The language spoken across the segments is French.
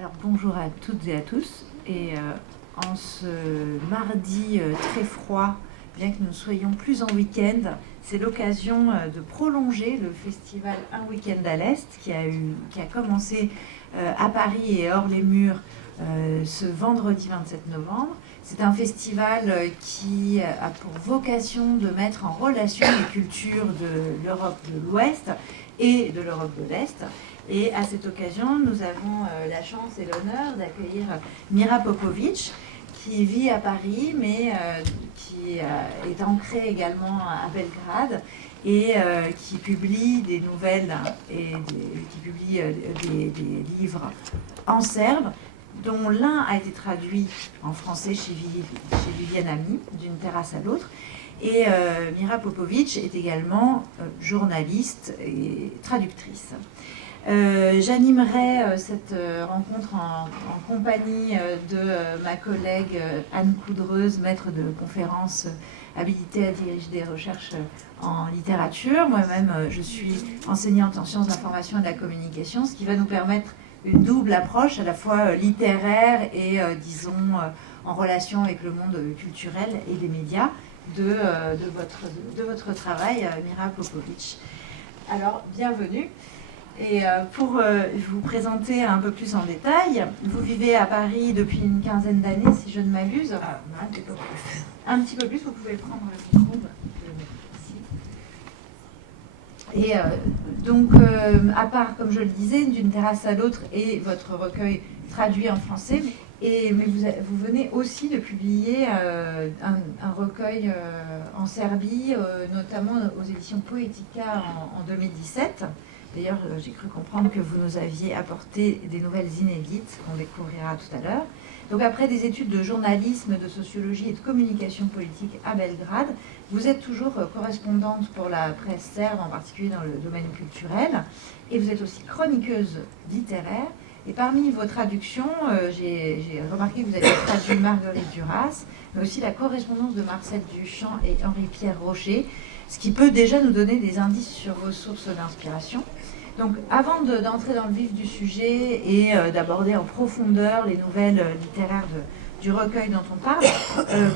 Alors bonjour à toutes et à tous. Et en ce mardi très froid, bien que nous soyons plus en week-end, c'est l'occasion de prolonger le festival Un week-end à l'Est qui a commencé à Paris et hors les murs ce vendredi 27 novembre. C'est un festival qui a pour vocation de mettre en relation les cultures de l'Europe de l'Ouest et de l'Europe de l'Est. Et à cette occasion, nous avons la chance et l'honneur d'accueillir Mira Popović, qui vit à Paris, mais qui est ancrée également à Belgrade et qui publie des nouvelles et qui publie des livres en serbe, dont l'un a été traduit en français chez Viviane Ami, d'une terrasse à l'autre. Et Mira Popović est également journaliste et traductrice. J'animerai cette rencontre en compagnie de ma collègue Anne Coudreuse, maître de conférence habilitée à diriger des recherches en littérature. Moi-même, je suis enseignante en sciences de l'information et de la communication, ce qui va nous permettre une double approche, à la fois littéraire et, disons, en relation avec le monde culturel et des médias de votre travail, Mira Popović. Alors, bienvenue. Et pour vous présenter un peu plus en détail, vous vivez à Paris depuis une quinzaine d'années, si je ne m'abuse. Un petit peu plus. Un petit peu plus, vous pouvez prendre le micro. Et donc, à part, comme je le disais, d'une terrasse à l'autre et votre recueil traduit en français, mais vous venez aussi de publier un recueil en Serbie, notamment aux éditions Poetica en 2017. D'ailleurs, j'ai cru comprendre que vous nous aviez apporté des nouvelles inédites qu'on découvrira tout à l'heure. Donc après des études de journalisme, de sociologie et de communication politique à Belgrade, vous êtes toujours correspondante pour la presse serbe, en particulier dans le domaine culturel, et vous êtes aussi chroniqueuse littéraire. Et parmi vos traductions, j'ai remarqué que vous avez traduit Marguerite Duras, mais aussi la correspondance de Marcel Duchamp et Henri-Pierre Rocher, ce qui peut déjà nous donner des indices sur vos sources d'inspiration. Donc, avant d'entrer dans le vif du sujet et d'aborder en profondeur les nouvelles littéraires du recueil dont on parle,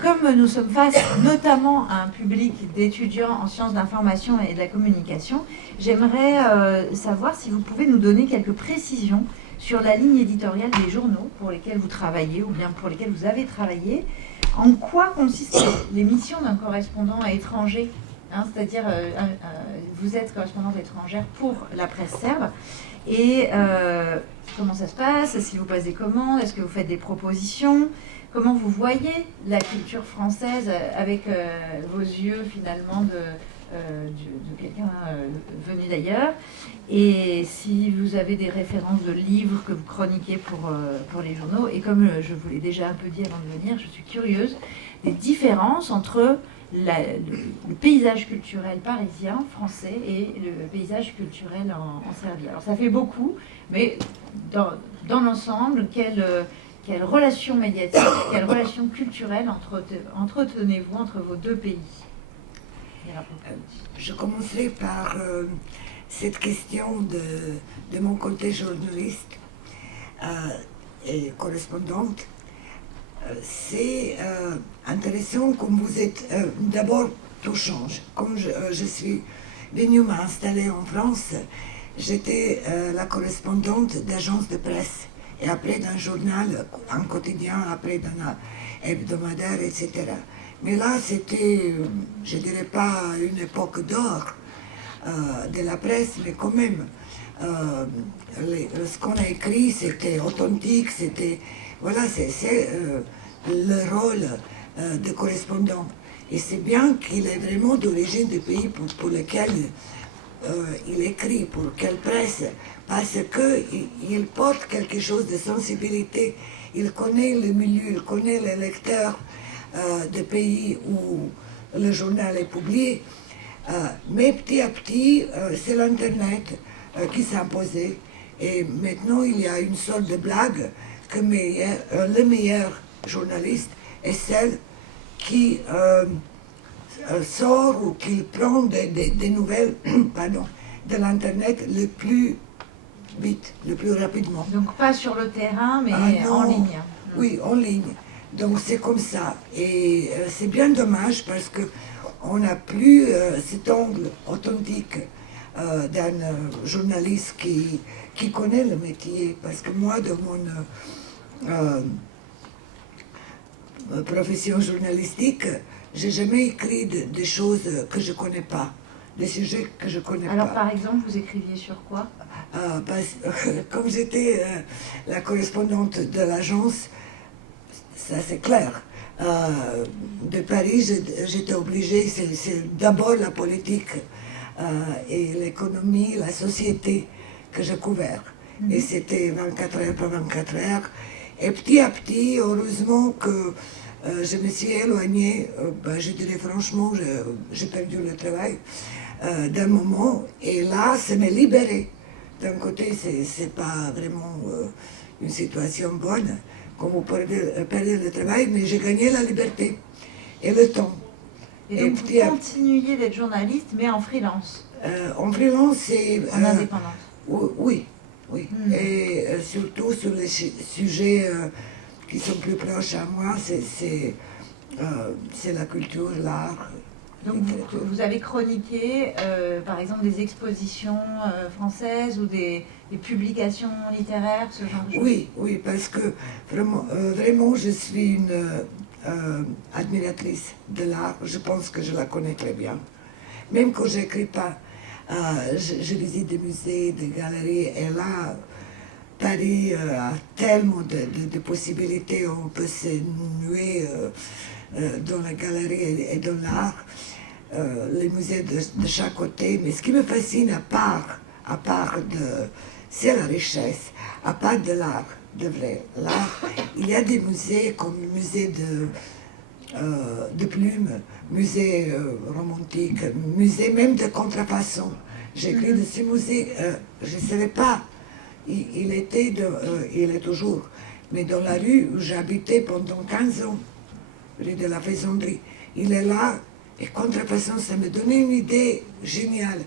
comme nous sommes face notamment à un public d'étudiants en sciences d'information et de la communication, j'aimerais savoir si vous pouvez nous donner quelques précisions sur la ligne éditoriale des journaux pour lesquels vous travaillez ou bien pour lesquels vous avez travaillé. En quoi consistent les missions d'un correspondant à étranger, c'est-à-dire vous êtes correspondante étrangère pour la presse serbe, et comment ça se passe? Est-ce qu'il vous passe des commandes? Est-ce que vous faites des propositions? Comment vous voyez la culture française avec vos yeux finalement de quelqu'un venu d'ailleurs? Et si vous avez des références de livres que vous chroniquez pour les journaux, et comme je vous l'ai déjà un peu dit avant de venir, je suis curieuse des différences entre le paysage culturel parisien, français, et le paysage culturel en Serbie. Alors ça fait beaucoup, mais dans l'ensemble, quelle relation médiatique, quelle relation culturelle entretenez-vous entre vos deux pays? Je commencerai par cette question de mon côté journaliste et correspondante. C'est intéressant comme vous êtes. D'abord, tout change. Comme je suis venue m'installer en France, j'étais la correspondante d'agence de presse et après d'un journal, un quotidien, après d'un hebdomadaire, etc. Mais là, c'était, je dirais pas une époque d'or de la presse, mais quand même, ce qu'on a écrit, c'était authentique, c'était, voilà, c'est le rôle de correspondant. Et c'est bien qu'il est vraiment d'origine du pays pour lequel il écrit, pour quelle presse, parce qu'il porte quelque chose de sensibilité, il connaît le milieu, il connaît les lecteurs des pays où le journal est publié. Mais petit à petit, c'est l'Internet qui s'est imposé. Et maintenant, il y a une sorte de blague que le meilleur journaliste est celle qui sort ou qui prend des nouvelles pardon, de l'Internet le plus vite, le plus rapidement. Donc pas sur le terrain, mais Ah, en non. ligne. Oui, en ligne. Donc c'est comme ça. Et c'est bien dommage parce que on n'a plus cet angle authentique d'un journaliste qui connaît le métier. Parce que moi, dans mon profession journalistique, j'ai jamais écrit des choses que je connais pas, des sujets que je connais Alors pas. par exemple, vous écriviez sur quoi? Comme j'étais la correspondante de l'agence, ça c'est clair. De Paris, j'étais obligée, c'est d'abord la politique et l'économie, la société que j'ai couvert. Et c'était 24 heures par 24 heures. Et petit à petit, heureusement que je me suis éloignée, je dirais franchement, j'ai perdu le travail d'un moment. Et là, ça m'est libéré. D'un côté, c'est pas vraiment une situation bonne, comme vous perdez le travail, mais j'ai gagné la liberté et le temps. Et donc vous continuiez d'être journaliste, mais en freelance, En freelance, c'est... en indépendante. Oui, oui. Et surtout sur les sujets qui sont plus proches à moi, c'est la culture, l'art. Donc vous avez chroniqué, par exemple, des expositions françaises ou des publications littéraires, ce genre de choses? Oui, oui, parce que vraiment je suis une admiratrice de l'art. Je pense que je la connais très bien. Même quand je n'écris pas, je visite des musées, des galeries, et là, Paris a tellement de possibilités, on peut se nuer dans la galerie et dans l'art, les musées de chaque côté. Mais ce qui me fascine, à part c'est la richesse, à part de l'art, de vrai. L'art, il y a des musées comme le musée de plumes, musée romantique, musée même de contrefaçon. J'ai écrit de ce musée, je ne savais pas. Il est toujours, mais dans la rue où j'habitais pendant 15 ans, rue de la Faisanderie. Il est là, et contrefaçon, ça me donnait une idée géniale.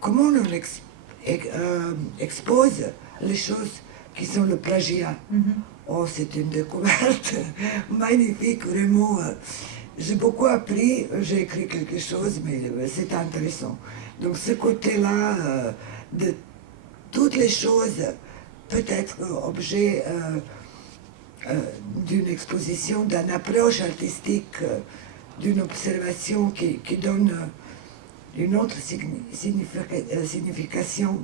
Comment on expose les choses qui sont le plagiat. Oh, c'est une découverte magnifique, vraiment. J'ai beaucoup appris, j'ai écrit quelque chose, mais c'est intéressant. Donc ce côté-là, de toutes les choses, peut-être objet d'une exposition, d'une approche artistique, d'une observation qui donne une autre signification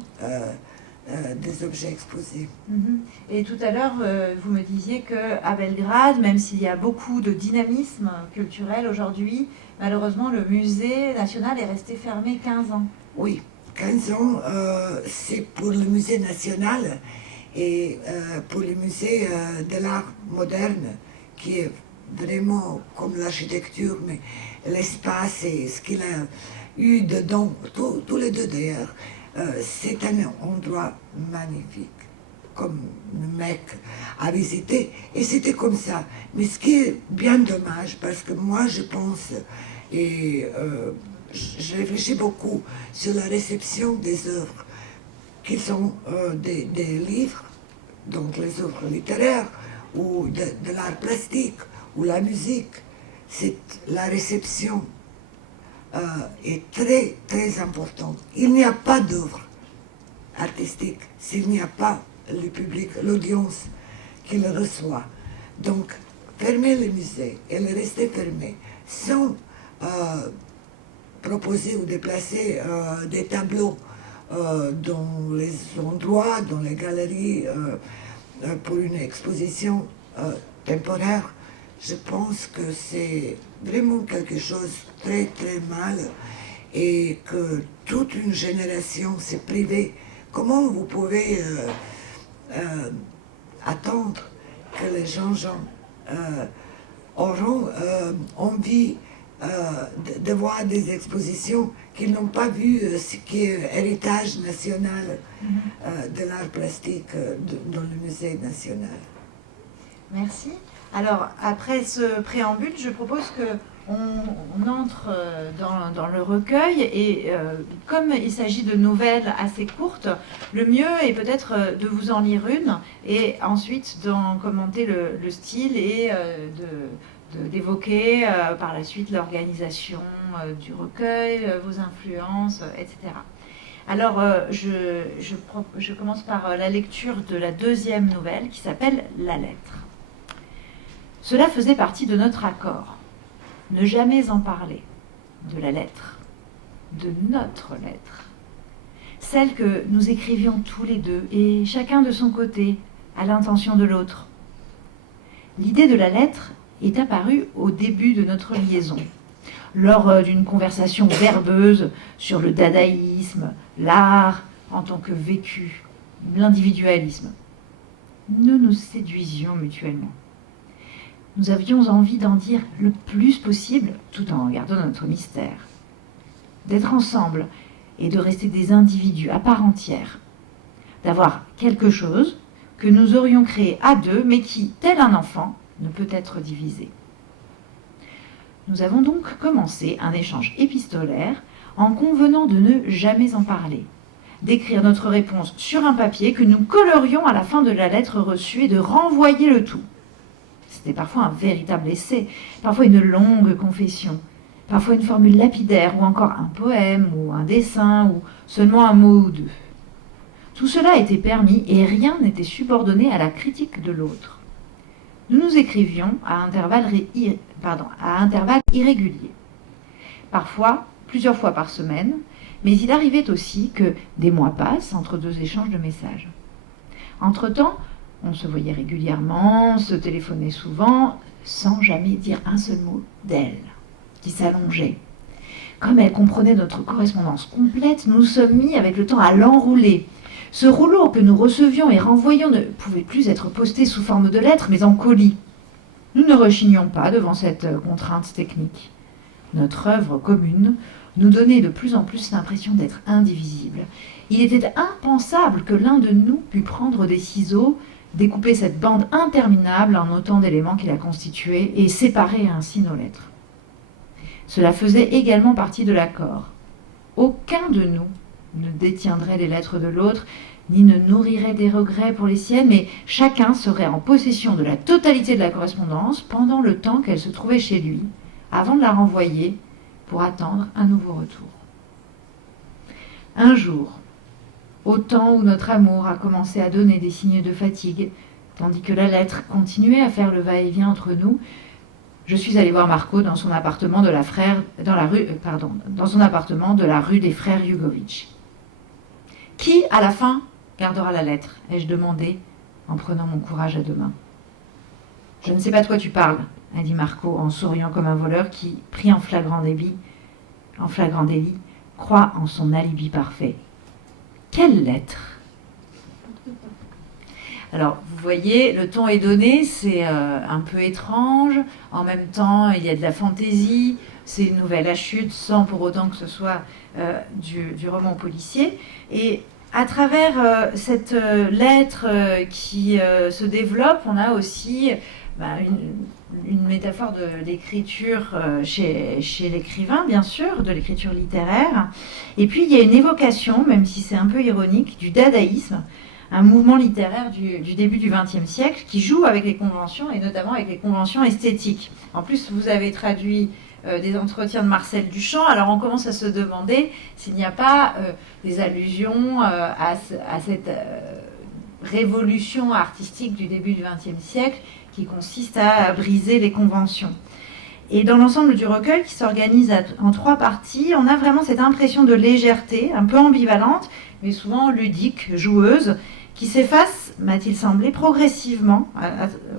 des objets exposés. Et tout à l'heure, vous me disiez qu'à Belgrade, même s'il y a beaucoup de dynamisme culturel aujourd'hui, malheureusement, le musée national est resté fermé 15 ans. Oui, 15 ans, c'est pour le musée national et pour le musée de l'art moderne, qui est vraiment comme l'architecture, mais l'espace et ce qu'il a eu dedans, tous les deux d'ailleurs, c'est un endroit magnifique, comme le mec à visiter, et c'était comme ça. Mais ce qui est bien dommage, parce que moi je pense, et je réfléchis beaucoup sur la réception des œuvres, qui sont des livres, donc les œuvres littéraires, ou de l'art plastique, ou la musique. C'est la réception est très très importante. Il n'y a pas d'œuvre artistique s'il n'y a pas le public, l'audience qui le reçoit. Donc, fermer les musées et les rester fermés sans proposer ou déplacer des tableaux dans les endroits, dans les galeries, pour une exposition temporaire, je pense que c'est vraiment quelque chose de très très mal et que toute une génération s'est privée. Comment vous pouvez attendre que les gens auront envie de voir des expositions qu'ils n'ont pas vues, ce qui est héritage national de l'art plastique dans le musée national. Merci. Alors, après ce préambule, je propose on entre dans le recueil et comme il s'agit de nouvelles assez courtes, le mieux est peut-être de vous en lire une et ensuite d'en commenter le style et d'évoquer par la suite l'organisation du recueil, vos influences, etc. Alors, je commence par la lecture de la deuxième nouvelle qui s'appelle « La lettre ». Cela faisait partie de notre accord. Ne jamais en parler. De la lettre. De notre lettre. Celle que nous écrivions tous les deux, et chacun de son côté, à l'intention de l'autre. L'idée de la lettre est apparue au début de notre liaison, lors d'une conversation verbeuse sur le dadaïsme, l'art en tant que vécu, l'individualisme. Nous nous séduisions mutuellement. Nous avions envie d'en dire le plus possible, tout en gardant notre mystère. D'être ensemble et de rester des individus à part entière. D'avoir quelque chose que nous aurions créé à deux, mais qui, tel un enfant, ne peut être divisé. Nous avons donc commencé un échange épistolaire en convenant de ne jamais en parler, d'écrire notre réponse sur un papier que nous collerions à la fin de la lettre reçue et de renvoyer le tout. C'était parfois un véritable essai, parfois une longue confession, parfois une formule lapidaire ou encore un poème ou un dessin ou seulement un mot ou deux. Tout cela était permis et rien n'était subordonné à la critique de l'autre. Nous nous écrivions à intervalles irréguliers, parfois plusieurs fois par semaine, mais il arrivait aussi que des mois passent entre deux échanges de messages. Entre-temps, on se voyait régulièrement, se téléphonait souvent, sans jamais dire un seul mot d'elle, qui s'allongeait. Comme elle comprenait notre correspondance complète, nous nous sommes mis avec le temps à l'enrouler. Ce rouleau que nous recevions et renvoyions ne pouvait plus être posté sous forme de lettres, mais en colis. Nous ne rechignions pas devant cette contrainte technique. Notre œuvre commune nous donnait de plus en plus l'impression d'être indivisible. Il était impensable que l'un de nous pût prendre des ciseaux, découper cette bande interminable en autant d'éléments qui la constituaient et séparer ainsi nos lettres. Cela faisait également partie de l'accord. Aucun de nous ne détiendrait les lettres de l'autre, ni ne nourrirait des regrets pour les siennes, mais chacun serait en possession de la totalité de la correspondance pendant le temps qu'elle se trouvait chez lui, avant de la renvoyer pour attendre un nouveau retour. Un jour, au temps où notre amour a commencé à donner des signes de fatigue, tandis que la lettre continuait à faire le va-et-vient entre nous, je suis allée voir Marco dans son appartement de la rue des Frères Jugovic. Qui, à la fin, gardera la lettre ? Ai-je demandé, en prenant mon courage à deux mains. Je ne sais pas de quoi tu parles, a dit Marco en souriant comme un voleur qui, pris en flagrant délit, croit en son alibi parfait. Quelle lettre ? Alors, vous voyez, le ton est donné, c'est un peu étrange. En même temps, il y a de la fantaisie. C'est une nouvelle à chute, sans pour autant que ce soit du roman policier. Et à travers cette lettre qui se développe, on a aussi une métaphore de l'écriture chez l'écrivain, bien sûr, de l'écriture littéraire. Et puis, il y a une évocation, même si c'est un peu ironique, du dadaïsme, un mouvement littéraire du début du XXe siècle qui joue avec les conventions, et notamment avec les conventions esthétiques. En plus, vous avez traduit des entretiens de Marcel Duchamp, alors on commence à se demander s'il n'y a pas des allusions à cette révolution artistique du début du XXe siècle qui consiste à briser les conventions. Et dans l'ensemble du recueil, qui s'organise en 3 parties, on a vraiment cette impression de légèreté, un peu ambivalente, mais souvent ludique, joueuse, qui s'efface, m'a-t-il semblé, progressivement,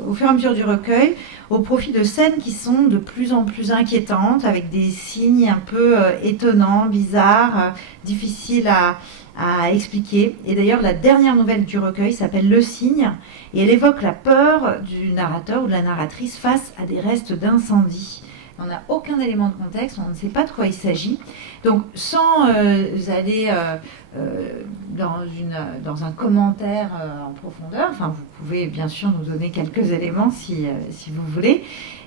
au fur et à mesure du recueil, au profit de scènes qui sont de plus en plus inquiétantes, avec des signes un peu étonnants, bizarres, difficiles à expliquer. Et d'ailleurs, la dernière nouvelle du recueil s'appelle « Le Cygne », et elle évoque la peur du narrateur ou de la narratrice face à des restes d'incendie on n'a aucun élément de contexte, on ne sait pas de quoi il s'agit. Donc sans aller dans un commentaire en profondeur, enfin vous pouvez bien sûr nous donner quelques éléments si vous voulez.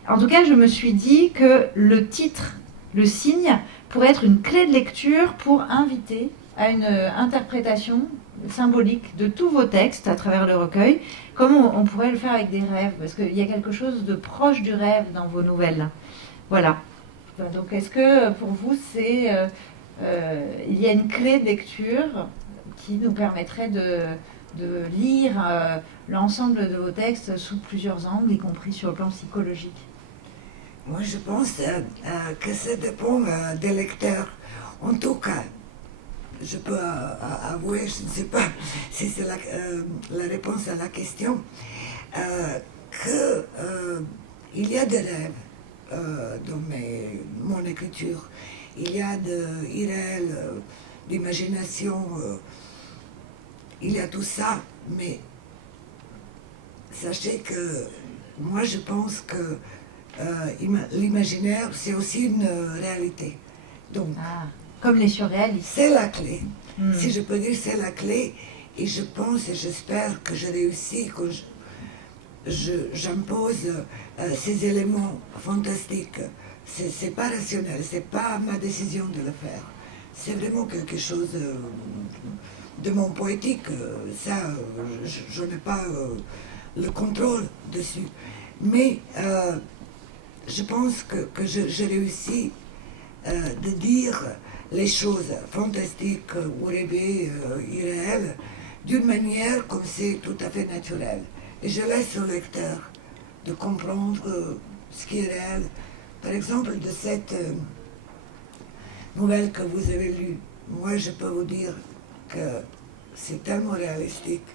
En tout cas, je me suis dit que le titre, le signe, pourrait être une clé de lecture pour inviter à une interprétation symbolique de tous vos textes à travers le recueil, comme on pourrait le faire avec des rêves, parce qu'il y a quelque chose de proche du rêve dans vos nouvelles. Voilà. Donc est-ce que pour vous, il y a une clé de lecture qui nous permettrait de lire l'ensemble de vos textes sous plusieurs angles, y compris sur le plan psychologique? Moi, je pense que ça dépend des lecteurs. En tout cas, je peux avouer, je ne sais pas si c'est la réponse à la question, qu'il y a des rêves dans mon écriture. Il y a irréel, d'imagination, il y a tout ça, mais sachez que moi je pense que l'imaginaire c'est aussi une réalité. Donc, comme les surréalistes. C'est la clé. Si je peux dire, c'est la clé. Et je pense et j'espère que je réussis quand j'impose ces éléments fantastiques. C'est pas rationnel, c'est pas ma décision de le faire. C'est vraiment quelque chose de mon poétique. Ça, je n'ai pas le contrôle dessus. Mais je pense que je réussis de dire les choses fantastiques ou rêvées, irréelles, d'une manière comme c'est tout à fait naturel. Et je laisse au lecteur de comprendre ce qui est réel. Par exemple, de cette nouvelle que vous avez lue, moi je peux vous dire que c'est tellement réalistique.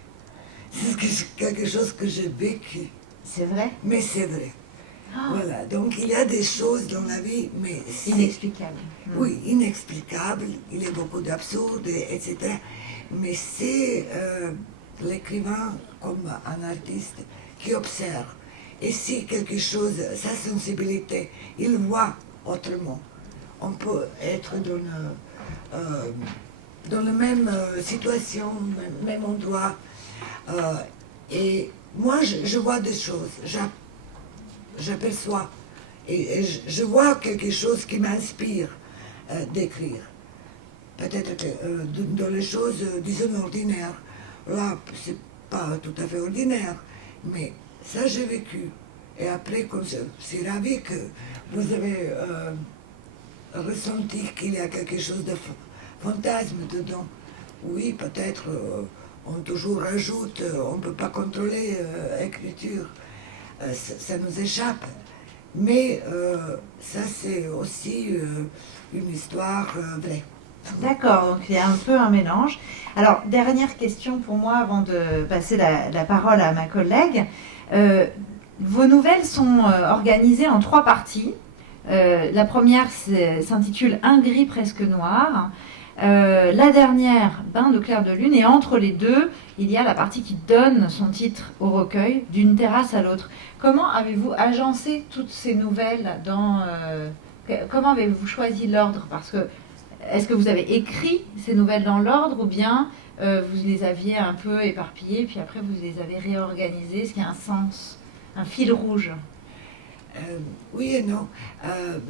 C'est quelque chose que j'ai vécu. C'est vrai? Mais c'est vrai. Voilà, donc il y a des choses dans la vie, mais inexplicables. Oui, inexplicables. Il y a beaucoup d'absurdes, etc. Mais c'est l'écrivain comme un artiste qui observe. Et si quelque chose, sa sensibilité, il voit autrement. On peut être dans la même situation, même endroit. Et moi, je vois des choses. J'aperçois et je vois quelque chose qui m'inspire d'écrire. Peut-être que dans les choses, disons, ordinaires. Là, c'est pas tout à fait ordinaire, mais ça j'ai vécu. Et après, comme je suis ravie que vous avez ressenti qu'il y a quelque chose de fantasme dedans. Oui, peut-être on toujours rajoute, on ne peut pas contrôler l'écriture. Ça nous échappe. Mais ça, c'est aussi une histoire vraie. D'accord, donc il y a un peu un mélange. Alors, dernière question pour moi avant de passer la parole à ma collègue. Vos nouvelles sont organisées en 3 parties. La première s'intitule Un gris presque noir. La dernière, Bain de clair de lune, et entre les deux, il y a la partie qui donne son titre au recueil, D'une terrasse à l'autre. Comment avez-vous agencé toutes ces nouvelles comment avez-vous choisi l'ordre? Parce que, est-ce que vous avez écrit ces nouvelles dans l'ordre, ou bien vous les aviez un peu éparpillées, puis après vous les avez réorganisées? Est-ce qu'il y a un sens, un fil rouge? Oui et non.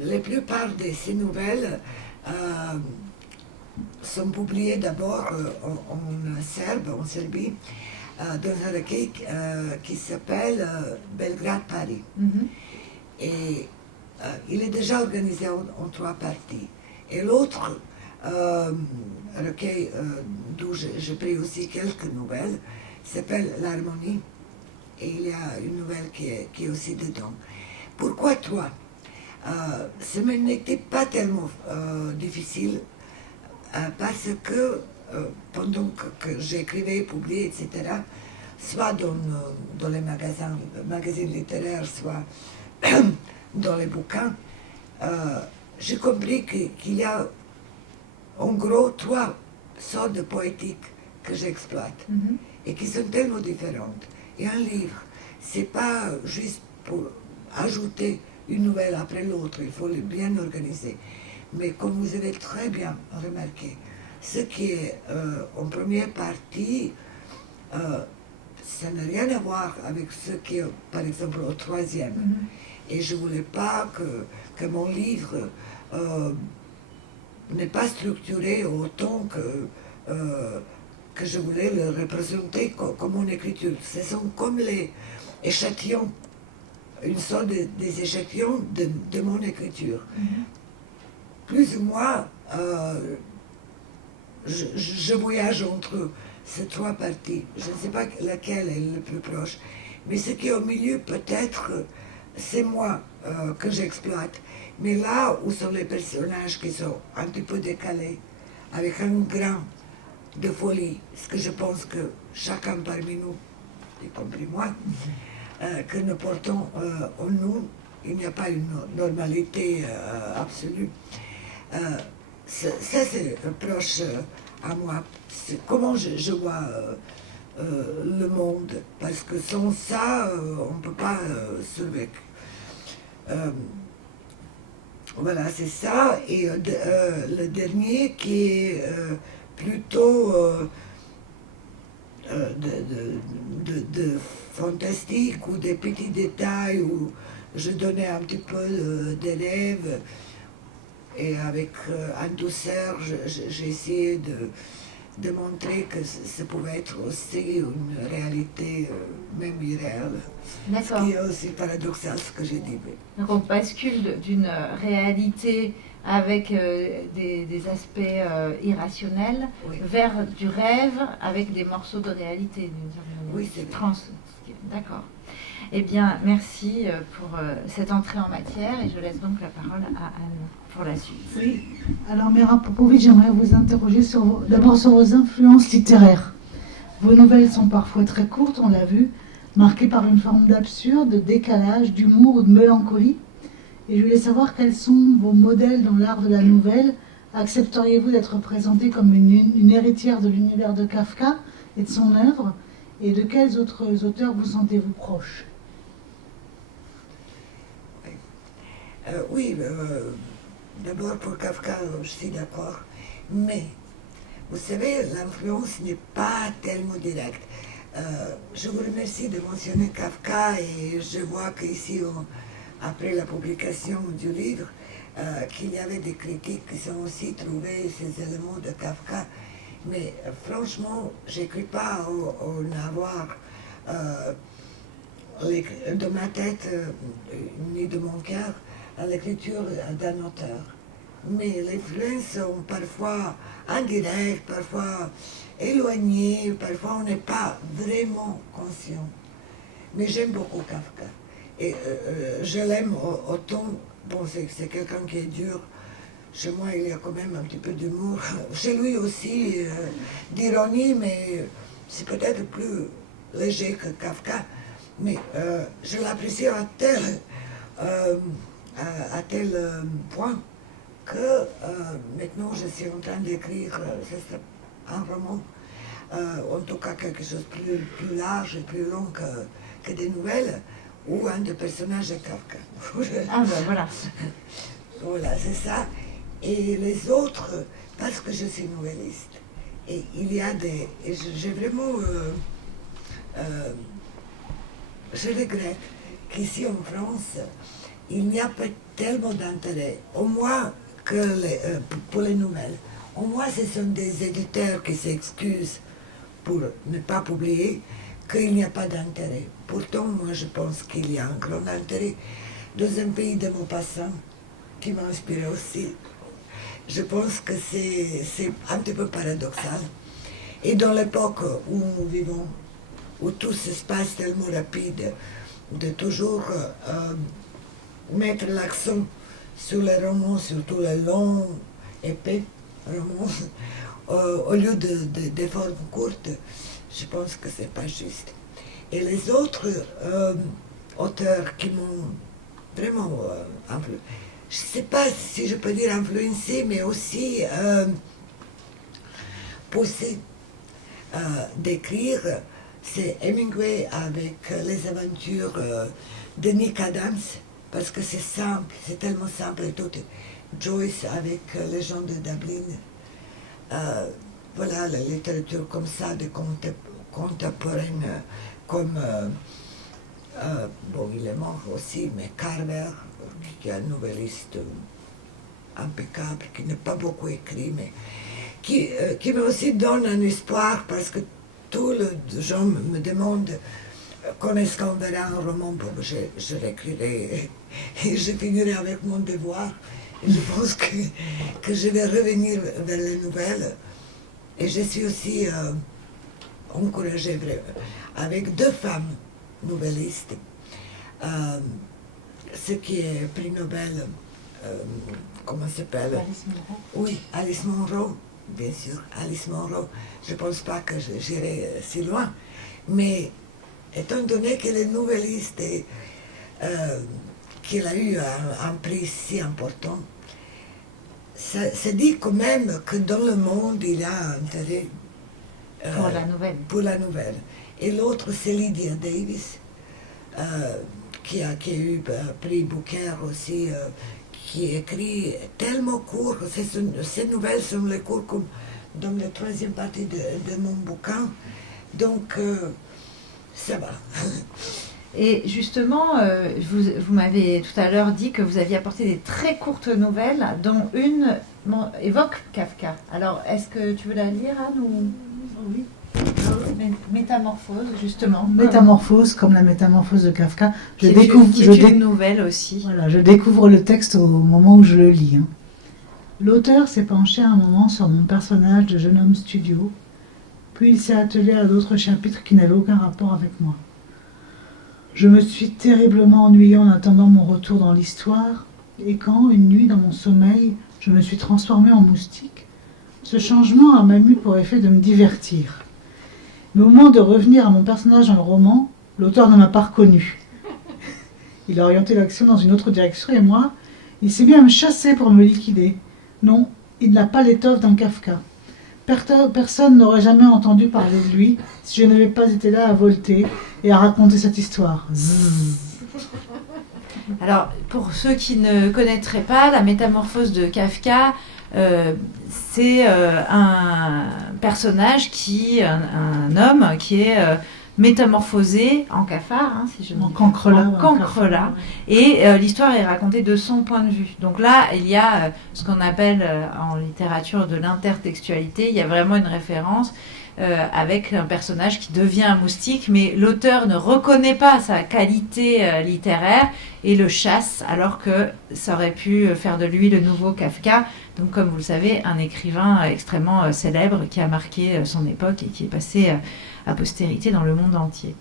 La plupart de ces nouvelles sont publiées d'abord en Serbie, dans un recueil qui s'appelle Belgrade-Paris. Et il est déjà organisé en 3 parties. Et l'autre recueil d'où j'ai pris aussi quelques nouvelles s'appelle L'Harmonie. Et il y a une nouvelle qui est aussi dedans. Pourquoi 3? Ce n'était pas tellement difficile parce que pendant que j'écrivais, publiais, etc., soit dans les magazines littéraires, soit dans les bouquins, j'ai compris qu'il y a en gros 3 sortes de poétiques que j'exploite et qui sont tellement différentes. Et un livre, c'est pas juste pour ajouter une nouvelle après l'autre, il faut le bien organiser. Mais comme vous avez très bien remarqué, ce qui est en première partie, ça n'a rien à voir avec ce qui est, par exemple, au troisième. Et je ne voulais pas que mon livre n'est pas structuré autant que je voulais le représenter comme mon écriture. Ce sont comme les échantillons, une sorte des échantillons de mon écriture. Plus ou moins, je voyage entre ces trois parties. Je ne sais pas laquelle est le plus proche. Mais ce qui est au milieu, peut-être, c'est moi que j'exploite. Mais là où sont les personnages qui sont un petit peu décalés, avec un grain de folie, ce que je pense que chacun parmi nous, y compris moi, que nous portons en nous, il n'y a pas une normalité absolue. Ça, c'est proche à moi. C'est comment je vois le monde, parce que sans ça, on ne peut pas survivre. Voilà, c'est ça. Et le dernier qui est plutôt de fantastique ou des petits détails où je donnais un petit peu des rêves et avec en douceur j'ai essayé de montrer que ça pouvait être aussi une réalité même irréelle. D'accord. Ce qui est aussi paradoxal, ce que j'ai dit. Donc on bascule d'une réalité avec des aspects irrationnels vers du rêve avec des morceaux de réalité d'une certaine manière. Oui, c'est trans. D'accord. Eh bien, merci pour cette entrée en matière et je laisse donc la parole à Anne pour la suite. Oui, alors Mera Popovic, j'aimerais vous interroger d'abord sur vos influences littéraires. Vos nouvelles sont parfois très courtes, on l'a vu, marquées par une forme d'absurde, de décalage, d'humour ou de mélancolie. Et je voulais savoir quels sont vos modèles dans l'art de la nouvelle. Accepteriez-vous d'être présentée comme une héritière de l'univers de Kafka et de son œuvre? Et de quels autres auteurs vous sentez-vous proche? Oui, d'abord pour Kafka, je suis d'accord. Mais, vous savez, l'influence n'est pas tellement directe. Je vous remercie de mentionner Kafka et je vois qu'ici, après la publication du livre, qu'il y avait des critiques qui ont aussi trouvé ces éléments de Kafka. Mais franchement, je n'écris pas en avoir de ma tête ni de mon cœur à l'écriture d'un auteur. Mais les influences sont parfois indirectes, parfois éloignées, parfois on n'est pas vraiment conscient. Mais j'aime beaucoup Kafka. Et je l'aime autant. Bon, c'est quelqu'un qui est dur. Chez moi, il y a quand même un petit peu d'humour. Chez lui aussi, d'ironie, mais c'est peut-être plus léger que Kafka. Mais je l'apprécie à tel point que maintenant je suis en train d'écrire un roman, en tout cas quelque chose de plus large et plus long que des nouvelles, ou un des personnages de Kafka. Ah ben voilà. Voilà, c'est ça. Et les autres, parce que je suis nouvelliste, et il y a des... J'ai vraiment... je regrette qu'ici en France, il n'y a pas tellement d'intérêt, au moins que pour les nouvelles. Au moins, ce sont des éditeurs qui s'excusent pour ne pas publier, qu'il n'y a pas d'intérêt. Pourtant, moi, je pense qu'il y a un grand intérêt dans un pays de Maupassant, qui m'a inspiré aussi. Je pense que c'est un petit peu paradoxal. Et dans l'époque où nous vivons, où tout se passe tellement rapide, de toujours mettre l'accent sur les romans, surtout les longs, épais romans, au lieu des formes courtes, je pense que c'est pas juste. Et les autres auteurs qui m'ont vraiment influencé, je ne sais pas si je peux dire influencé, mais aussi poussé d'écrire, c'est Hemingway avec les aventures de Nick Adams, parce que c'est simple, c'est tellement simple. Et tout, Joyce avec les gens de Dublin, voilà, la littérature comme ça, de contemporaine, comme, bon, il est mort aussi, mais Carver, qui est un novelliste impeccable, qui n'a pas beaucoup écrit, mais qui me aussi donne un espoir, parce que tous les gens me demandent quand est-ce qu'on verra un roman. Bon, je l'écrirai et je finirai avec mon devoir. Et je pense que je vais revenir vers les nouvelles. Et je suis aussi encouragée avec 2 femmes novellistes. Ce qui est prix Nobel, comment ça s'appelle? Alice Munro. Oui, Alice Munro, bien sûr, Alice Munro. Je ne pense pas que j'irai si loin. Mais étant donné qu'elle est nouvelliste et qu'elle a eu un prix si important, ça dit quand même que dans le monde, il y a intérêt Pour la nouvelle. pour la nouvelle. Et l'autre, c'est Lydia Davis, qui a eu prix Booker aussi, qui écrit tellement court. Ces nouvelles sont les cours comme dans la 3e partie de mon bouquin. Donc, ça va. Et justement, vous m'avez tout à l'heure dit que vous aviez apporté des très courtes nouvelles, dont une évoque Kafka. Alors, est-ce que tu veux la lire, Anne, ou... Oui. Métamorphose, justement. Métamorphose, comme la métamorphose de Kafka. Qui est une nouvelle aussi. Voilà, je découvre le texte au moment où je le lis. Hein. L'auteur s'est penché un moment sur mon personnage de jeune homme studio, puis il s'est attelé à d'autres chapitres qui n'avaient aucun rapport avec moi. Je me suis terriblement ennuyée en attendant mon retour dans l'histoire, et quand, une nuit, dans mon sommeil, je me suis transformée en moustique, ce changement a même eu pour effet de me divertir. Mais au moment de revenir à mon personnage dans le roman, l'auteur ne m'a pas reconnue. Il a orienté l'action dans une autre direction, et moi, il s'est mis à me chasser pour me liquider. Non, il n'a pas l'étoffe d'un Kafka. Personne n'aurait jamais entendu parler de lui si je n'avais pas été là à volter et à raconter cette histoire. Zzz. Alors, pour ceux qui ne connaîtraient pas, la métamorphose de Kafka, c'est un personnage un homme qui est métamorphosé en cafard, hein, si je me En cancrelat. Et l'histoire est racontée de son point de vue. Donc là, il y a ce qu'on appelle en littérature de l'intertextualité. Il y a vraiment une référence avec un personnage qui devient un moustique, mais l'auteur ne reconnaît pas sa qualité littéraire et le chasse, alors que ça aurait pu faire de lui le nouveau Kafka. Donc, comme vous le savez, un écrivain extrêmement célèbre qui a marqué son époque et qui est passé à postérité dans le monde entier.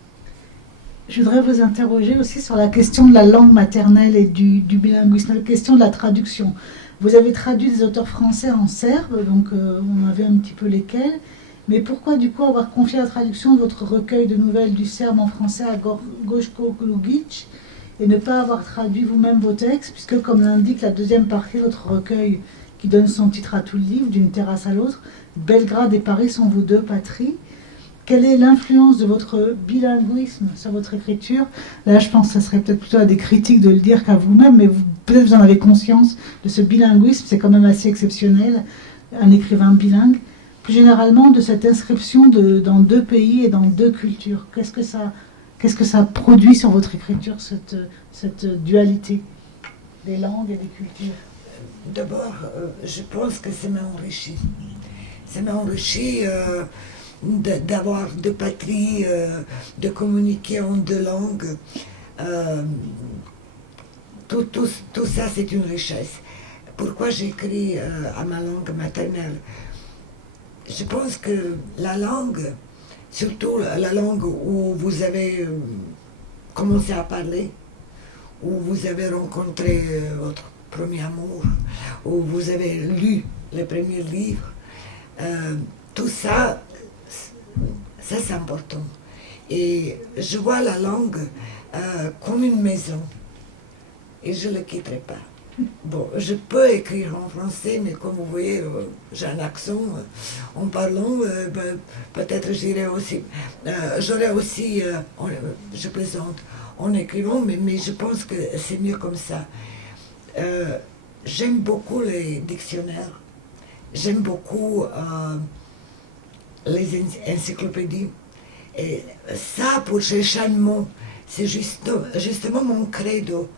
Je voudrais vous interroger aussi sur la question de la langue maternelle et du bilinguisme, la question de la traduction. Vous avez traduit des auteurs français en serbe, donc on avait un petit peu lesquels. Mais pourquoi du coup avoir confié la traduction de votre recueil de nouvelles du serbe en français à Goško Glugić et ne pas avoir traduit vous-même vos textes, puisque comme l'indique la 2e partie de votre recueil qui donne son titre à tout le livre, d'une terrasse à l'autre, Belgrade et Paris sont vos 2 patries. Quelle est l'influence de votre bilinguisme sur votre écriture? Là, je pense que ça serait peut-être plutôt à des critiques de le dire qu'à vous-même, mais peut-être vous en avez conscience de ce bilinguisme, c'est quand même assez exceptionnel, un écrivain bilingue. Plus généralement, de cette inscription dans 2 pays et dans 2 cultures. Qu'est-ce que ça produit sur votre écriture, cette dualité des langues et des cultures? D'abord, je pense que ça m'a enrichi. Ça m'a enrichi d'avoir 2 patries, de communiquer en 2 langues. Tout ça, c'est une richesse. Pourquoi j'écris à ma langue maternelle? Je pense que la langue, surtout la langue où vous avez commencé à parler, où vous avez rencontré votre premier amour, où vous avez lu les premiers livres, tout ça, c'est important. Et je vois la langue comme une maison, et je ne la quitterai pas. Bon, je peux écrire en français, mais comme vous voyez, j'ai un accent. En parlant, peut-être j'irai aussi. J'aurais aussi, je plaisante, en écrivant, mais je pense que c'est mieux comme ça. J'aime beaucoup les dictionnaires. J'aime beaucoup les encyclopédies. Et ça, pour chercher un mot, c'est justement mon credo.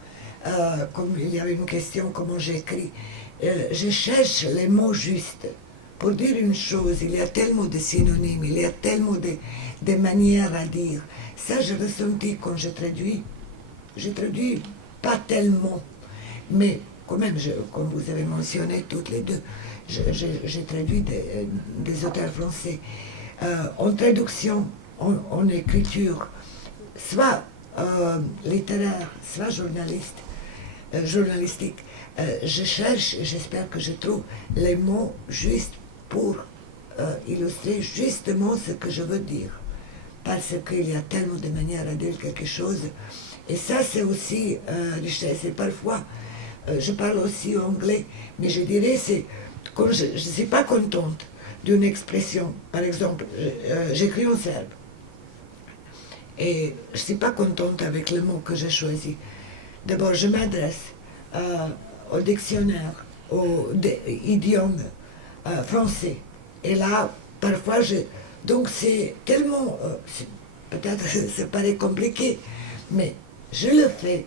Comme il y avait une question, comment j'écris, je cherche les mots justes. Pour dire une chose, il y a tellement de synonymes, il y a tellement de manières à dire. Ça, je ressentis quand je traduis. Je traduis pas tellement, mais quand même, comme vous avez mentionné toutes les deux, j'ai traduit des auteurs français. En traduction, en écriture, soit littéraire, soit journalistique. Je cherche, j'espère que je trouve les mots justes pour illustrer justement ce que je veux dire. Parce qu'il y a tellement de manières à dire quelque chose. Et ça, c'est aussi richesse. Et parfois, je parle aussi anglais, mais je dirais, c'est quand je ne suis pas contente d'une expression. Par exemple, j'écris en serbe. Et je ne suis pas contente avec le mot que j'ai choisi. D'abord, je m'adresse au dictionnaire, au idiome français. Et là, parfois, donc c'est tellement... peut-être ça paraît compliqué, mais je le fais.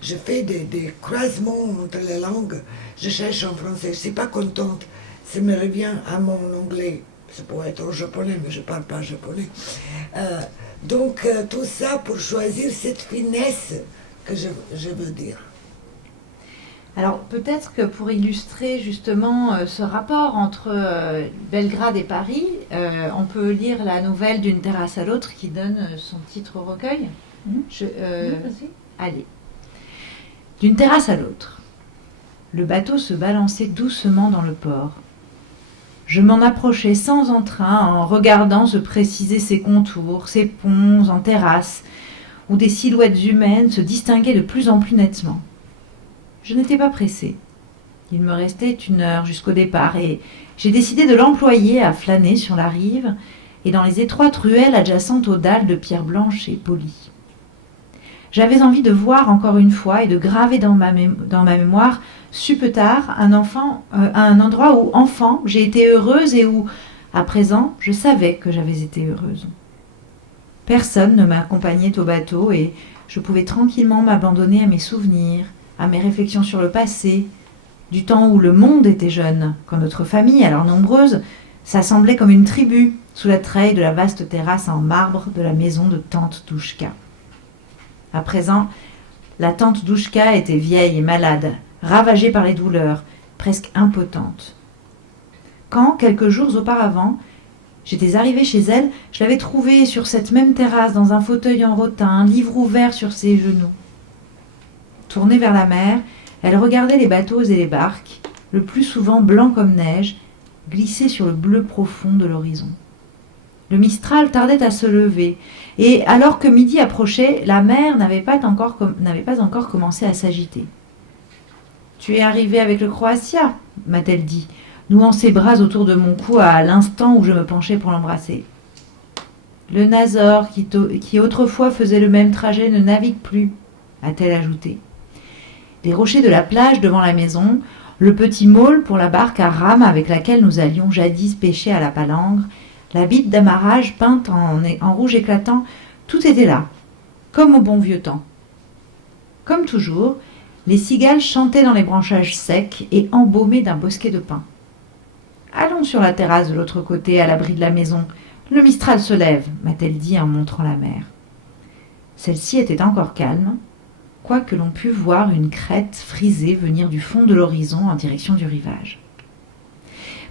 Je fais des croisements entre les langues. Je cherche en français. Je ne suis pas contente. Ça me revient à mon anglais. Ça pourrait être en japonais, mais je ne parle pas japonais. Donc, tout ça pour choisir cette finesse que je veux dire. Alors peut-être que pour illustrer justement ce rapport entre Belgrade et Paris, on peut lire la nouvelle D'une terrasse à l'autre qui donne son titre au recueil. Allez. D'une terrasse à l'autre. Le bateau se balançait doucement dans le port. Je m'en approchais sans entrain en regardant se préciser ses contours, ses ponts en terrasse, où des silhouettes humaines se distinguaient de plus en plus nettement. Je n'étais pas pressée. Il me restait 1 heure jusqu'au départ et j'ai décidé de l'employer à flâner sur la rive et dans les étroites ruelles adjacentes aux dalles de pierre blanche et polies. J'avais envie de voir encore une fois et de graver dans ma mémoire, tard, un endroit où, enfant, j'ai été heureuse et où, à présent, je savais que j'avais été heureuse. Personne ne m'accompagnait au bateau et je pouvais tranquillement m'abandonner à mes souvenirs, à mes réflexions sur le passé, du temps où le monde était jeune, quand notre famille, alors nombreuse, s'assemblait comme une tribu sous la treille de la vaste terrasse en marbre de la maison de tante Douchka. À présent, la tante Douchka était vieille et malade, ravagée par les douleurs, presque impotente. Quand, quelques jours auparavant, j'étais arrivée chez elle, je l'avais trouvée sur cette même terrasse dans un fauteuil en rotin, un livre ouvert sur ses genoux. Tournée vers la mer, elle regardait les bateaux et les barques, le plus souvent blancs comme neige, glisser sur le bleu profond de l'horizon. Le Mistral tardait à se lever, et alors que midi approchait, la mer n'avait pas encore commencé à s'agiter. « Tu es arrivé avec le Croatia ?» m'a-t-elle dit, nouant ses bras autour de mon cou à l'instant où je me penchais pour l'embrasser. « Le Nazor, qui autrefois faisait le même trajet, ne navigue plus, » a-t-elle ajouté. Les rochers de la plage devant la maison, le petit môle pour la barque à rame avec laquelle nous allions jadis pêcher à la palangre, la bite d'amarrage peinte en rouge éclatant, tout était là, comme au bon vieux temps. Comme toujours, les cigales chantaient dans les branchages secs et embaumés d'un bosquet de pins. « Allons sur la terrasse de l'autre côté, à l'abri de la maison. Le Mistral se lève, » m'a-t-elle dit en montrant la mer. Celle-ci était encore calme, quoique l'on pût voir une crête frisée venir du fond de l'horizon en direction du rivage.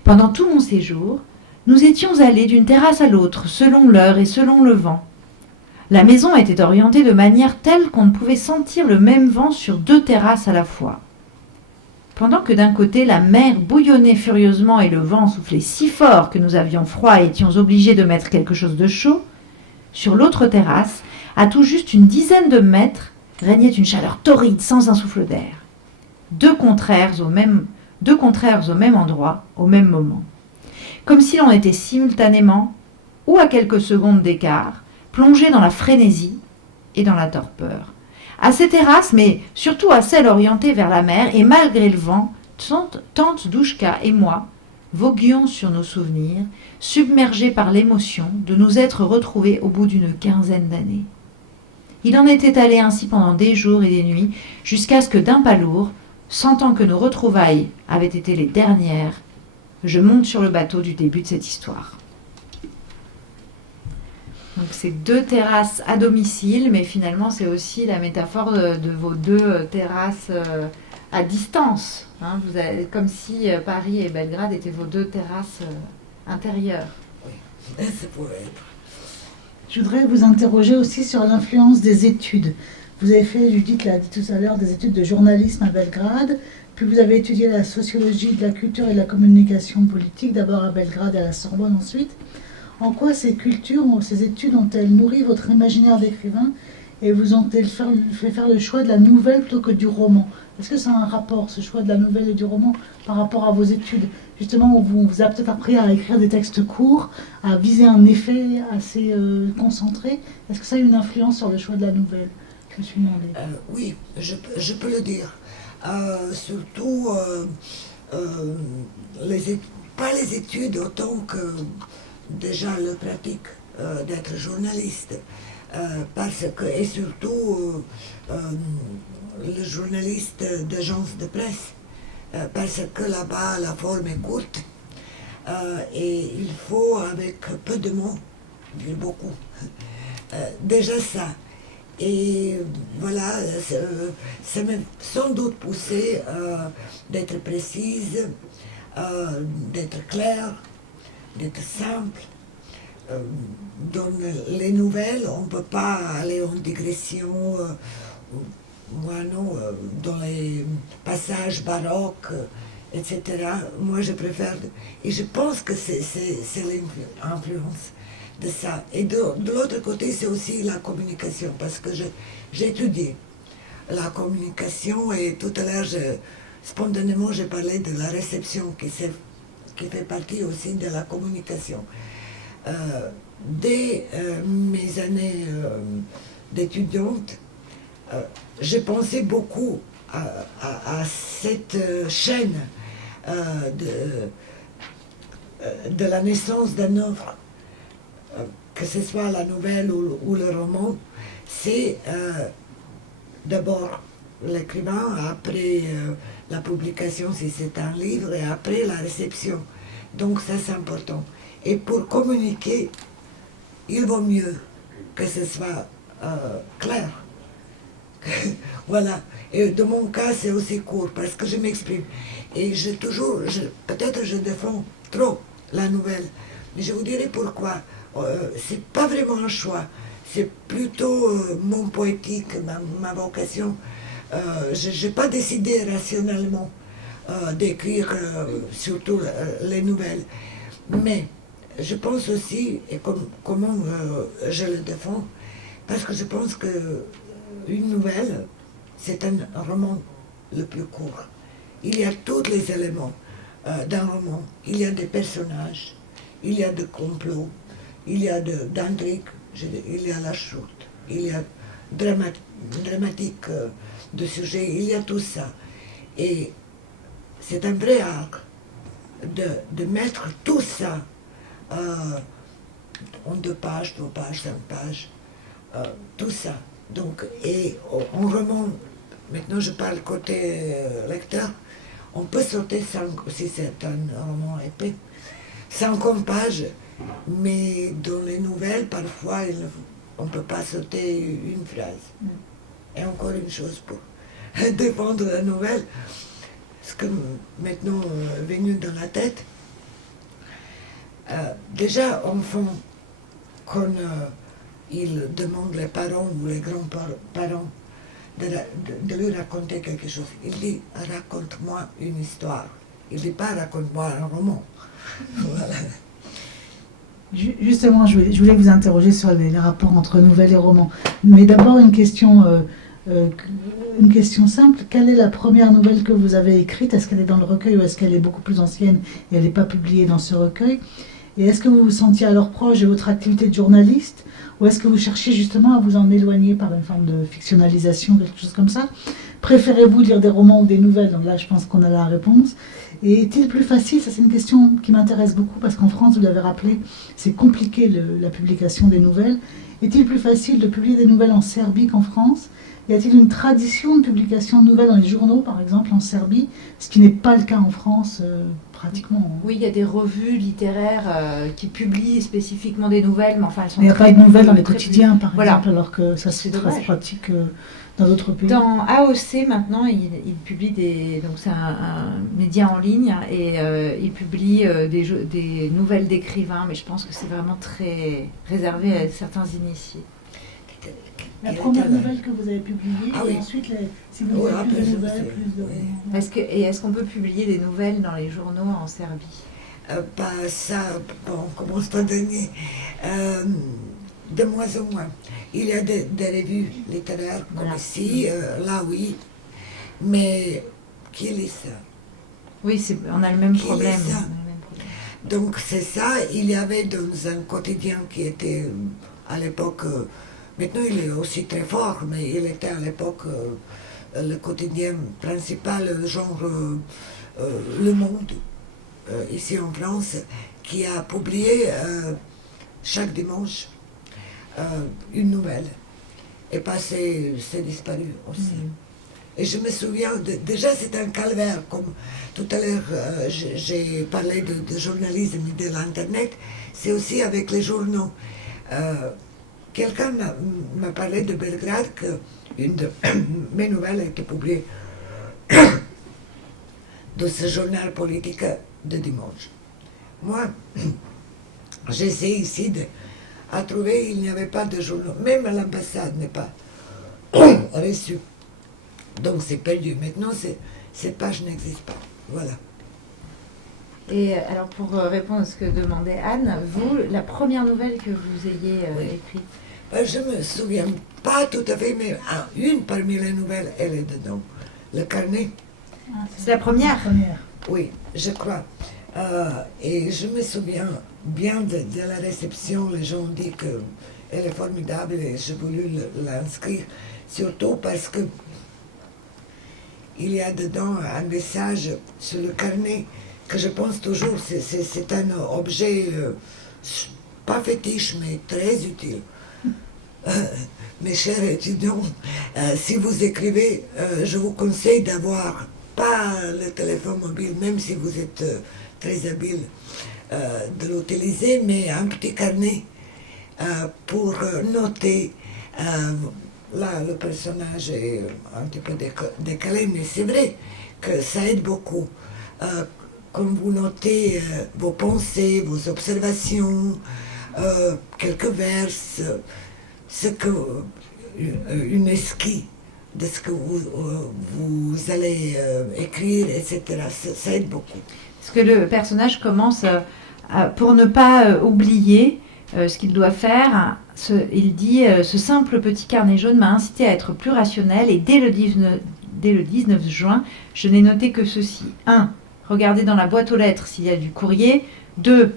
Pendant tout mon séjour, nous étions allés d'une terrasse à l'autre, selon l'heure et selon le vent. La maison était orientée de manière telle qu'on ne pouvait sentir le même vent sur 2 terrasses à la fois. Pendant que d'un côté la mer bouillonnait furieusement et le vent soufflait si fort que nous avions froid et étions obligés de mettre quelque chose de chaud, sur l'autre terrasse, à tout juste une dizaine de mètres, régnait une chaleur torride sans un souffle d'air. deux contraires au même endroit, au même moment. Comme si l'on était simultanément, ou à quelques secondes d'écart, plongé dans la frénésie et dans la torpeur. À ces terrasses, mais surtout à celles orientées vers la mer, et malgré le vent, tante Douchka et moi voguions sur nos souvenirs, submergés par l'émotion de nous être retrouvés au bout d'une quinzaine d'années. Il en était allé ainsi pendant des jours et des nuits, jusqu'à ce que d'un pas lourd, sentant que nos retrouvailles avaient été les dernières, je monte sur le bateau du début de cette histoire. Donc c'est deux terrasses à domicile, mais finalement c'est aussi la métaphore de vos deux terrasses à distance. Hein. Vous avez, comme si Paris et Belgrade étaient vos deux terrasses intérieures. Oui, ça pourrait être. Je voudrais vous interroger aussi sur l'influence des études. Vous avez fait, Judith l'a dit tout à l'heure, des études de journalisme à Belgrade, puis vous avez étudié la sociologie de la culture et de la communication politique, d'abord à Belgrade et à la Sorbonne ensuite. En quoi ces cultures, ces études ont-elles nourri votre imaginaire d'écrivain et vous ont-elles fait faire le choix de la nouvelle plutôt que du roman? Est-ce que ça a un rapport, ce choix de la nouvelle et du roman, par rapport à vos études? Justement, où vous avez peut-être appris à écrire des textes courts, à viser un effet assez concentré. Est-ce que ça a eu une influence sur le choix de la nouvelle? Je me suis demandé. Oui, je peux le dire. Surtout, pas les études autant que déjà la pratique d'être journaliste. Parce que, et surtout le journaliste d'agence de presse, parce que là-bas la forme est courte et il faut avec peu de mots dire beaucoup. Déjà ça. Et voilà, ça m'a sans doute poussé d'être précise, d'être claire, d'être simple. Dans les nouvelles, on ne peut pas aller en digression, dans les passages baroques, etc. Moi, je préfère, et je pense que c'est l'influence de ça. Et de l'autre côté, c'est aussi la communication, parce que j'ai étudié la communication, et tout à l'heure, spontanément, j'ai parlé de la réception qui fait partie aussi de la communication. Dès mes années d'étudiante, j'ai pensé beaucoup à cette chaîne de la naissance d'une œuvre, que ce soit la nouvelle ou le roman. C'est d'abord l'écrivain, après la publication si c'est un livre, et après la réception. Donc ça c'est important. Et pour communiquer, il vaut mieux que ce soit clair. Voilà. Et de mon cas, c'est aussi court parce que je m'exprime. Et peut-être je défends trop la nouvelle. Mais je vous dirai pourquoi. C'est pas vraiment un choix. C'est plutôt mon poétique, ma vocation. Je n'ai pas décidé rationnellement d'écrire surtout les nouvelles. Mais je pense aussi, et comment je le défends, parce que je pense qu'une nouvelle, c'est un roman le plus court. Il y a tous les éléments d'un roman. Il y a des personnages, il y a des complots, il y a d'intrigues, il y a la chute, il y a dramatique de sujet, il y a tout ça. Et c'est un vrai art de mettre tout ça en 2 pages, 3 pages, 5 pages, tout ça. Donc, et on remonte, maintenant je parle côté lecteur, on peut sauter 5, si c'est un roman épais, 50 pages, mais dans les nouvelles, parfois, on ne peut pas sauter une phrase. Et encore une chose pour défendre la nouvelle, ce que maintenant venu dans la tête, déjà enfant, quand il demande les parents ou les grands-parents de lui raconter quelque chose, il dit « raconte-moi une histoire ». Il ne dit pas « raconte-moi un roman ». Voilà. Justement, je voulais vous interroger sur les rapports entre nouvelles et romans. Mais d'abord, une question une question simple. Quelle est la première nouvelle que vous avez écrite? Est-ce qu'elle est dans le recueil ou est-ce qu'elle est beaucoup plus ancienne et elle n'est pas publiée dans ce recueil? Et est-ce que vous vous sentiez alors proche de votre activité de journaliste ou est-ce que vous cherchiez justement à vous en éloigner par une forme de fictionnalisation, quelque chose comme ça? Préférez-vous lire des romans ou des nouvelles? Donc là, je pense qu'on a la réponse. Et est-il plus facile? Ça, c'est une question qui m'intéresse beaucoup parce qu'en France, vous l'avez rappelé, c'est compliqué la publication des nouvelles. Est-il plus facile de publier des nouvelles en Serbie qu'en France? Y a-t-il une tradition de publication de nouvelles dans les journaux, par exemple, en Serbie, ce qui n'est pas le cas en France, pratiquement? Oui, il y a des revues littéraires qui publient spécifiquement des nouvelles, mais enfin, elles sont Il n'y a pas de nouvelles dans les très quotidiens, par Voilà. exemple, alors que ça se C'est très dommage. pratique dans d'autres pays. Dans AOC, maintenant, il publie donc c'est un média en ligne, et il publie des nouvelles d'écrivains, mais je pense que c'est vraiment très réservé à certains initiés. La première nouvelle que vous avez publiée, Ah et oui. ensuite, si vous avez plus de nouvelles, plus de romans. Est-ce qu'on peut publier des nouvelles dans les journaux en Serbie? Pas ça, bon, on commence par dernier. De moins en moins. Il y a des revues littéraires comme Voilà. ici, là oui, mais qui lit ça? Oui, on a le même Qui problème. lit ça? On a le même problème. Donc c'est ça, il y avait dans un quotidien qui était à l'époque, maintenant il est aussi très fort, mais il était à l'époque le quotidien principal, genre Le Monde, ici en France, qui a publié chaque dimanche une nouvelle. Et pas c'est disparu aussi. Et je me souviens, déjà c'est un calvaire, comme tout à l'heure j'ai parlé de journalisme et de l'Internet, c'est aussi avec les journaux. Quelqu'un m'a parlé de Belgrade, qu'une de mes nouvelles a été publiée dans ce journal politique de dimanche. Moi, j'essaie ici à trouver, il n'y avait pas de journaux, même l'ambassade n'est pas reçue. Donc c'est perdu. Maintenant, cette page n'existe pas. Voilà. Et alors, pour répondre à ce que demandait Anne, vous, la première nouvelle que vous ayez Oui. écrite? Je ne me souviens pas tout à fait, mais une parmi les nouvelles, elle est dedans. Le carnet, C'est la première? oui, je crois. Et je me souviens bien de la réception. Les gens ont dit qu'elle est formidable et j'ai voulu l'inscrire, surtout parce que il y a dedans un message sur le carnet que je pense toujours, c'est un objet pas fétiche, mais très utile. Mes chers étudiants, si vous écrivez, je vous conseille d'avoir pas le téléphone mobile, même si vous êtes très habile de l'utiliser, mais un petit carnet pour noter. Là, le personnage est un petit peu décalé, mais c'est vrai que ça aide beaucoup. Quand vous notez vos pensées, vos observations, quelques vers, une esquisse de ce que vous allez écrire, etc. Ça aide beaucoup. Parce que le personnage commence, pour ne pas oublier ce qu'il doit faire, il dit « Ce simple petit carnet jaune m'a incité à être plus rationnel et dès le 19 juin, je n'ai noté que ceci. 1. Regarder dans la boîte aux lettres s'il y a du courrier. 2.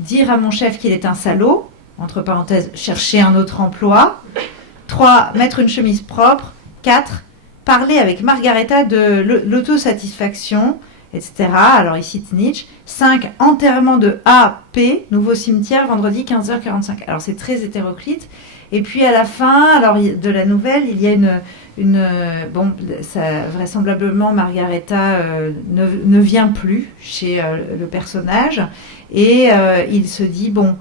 Dire à mon chef qu'il est un salaud. Entre parenthèses, chercher un autre emploi. 3. Mettre une chemise propre. 4. Parler avec Margareta de l'autosatisfaction, etc. » Alors il cite Nietzsche. 5. Enterrement de A.P. Nouveau cimetière, vendredi 15h45. Alors c'est très hétéroclite. Et puis à la fin, alors, de la nouvelle, il y a bon, ça, vraisemblablement Margareta ne vient plus chez le personnage. Et il se dit, bon,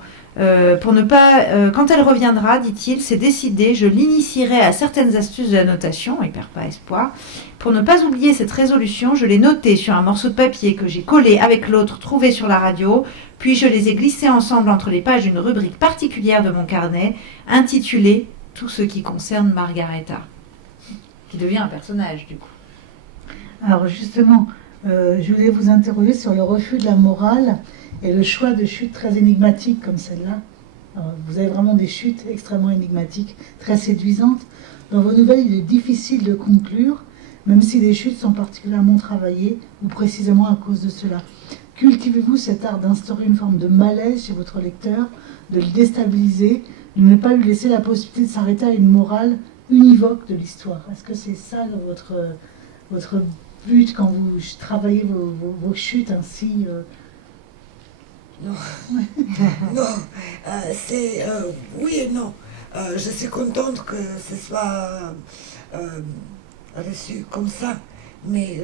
pour ne pas, quand elle reviendra, dit-il, c'est décidé, je l'initierai à certaines astuces de la notation, il ne perd pas espoir. Pour ne pas oublier cette résolution, je l'ai notée sur un morceau de papier que j'ai collé avec l'autre trouvé sur la radio, puis je les ai glissés ensemble entre les pages d'une rubrique particulière de mon carnet, intitulée « Tout ce qui concerne Margareta », qui devient un personnage du coup. Alors justement, je voulais vous interroger sur le refus de la morale et le choix de chutes très énigmatiques comme celle-là. Alors, vous avez vraiment des chutes extrêmement énigmatiques, très séduisantes. Dans vos nouvelles, il est difficile de conclure, même si les chutes sont particulièrement travaillées, ou précisément à cause de cela. Cultivez-vous cet art d'instaurer une forme de malaise chez votre lecteur, de le déstabiliser, de ne pas lui laisser la possibilité de s'arrêter à une morale univoque de l'histoire? Est-ce que c'est ça votre but quand vous travaillez vos chutes ainsi Non, non, c'est oui et non. Je suis contente que ce soit reçu comme ça, mais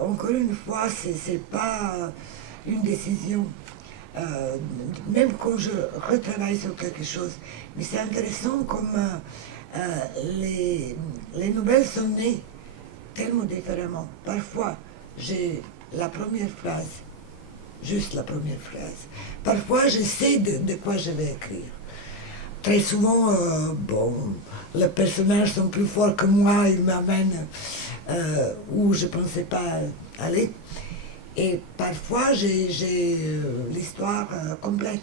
encore une fois, c'est pas une décision. Même quand je retravaille sur quelque chose, mais c'est intéressant comme les nouvelles sont nées tellement différemment. Parfois, j'ai la première phrase, juste la première phrase. Parfois, je sais de quoi je vais écrire. Très souvent, les personnages sont plus forts que moi, ils m'amènent où je ne pensais pas aller. Et parfois, j'ai l'histoire complète.